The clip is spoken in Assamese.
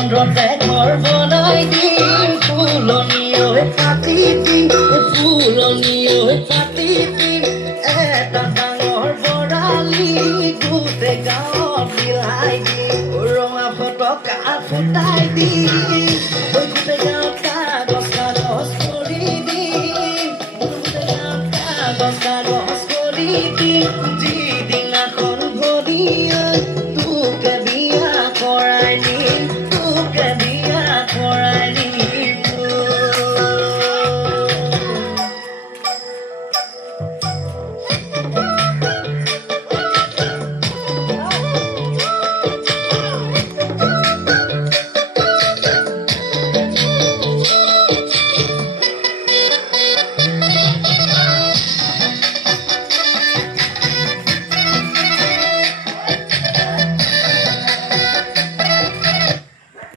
বন্ধতে ঘৰ বনাই দিম ফুলনি হৈ কাটি দিম ফুলনি হৈ কাটি দিম এটা ডাঙৰ বৰালি গোটেই গাঁৱত বিলাই দিম ৰঙা ফটকা ফুটাই দিম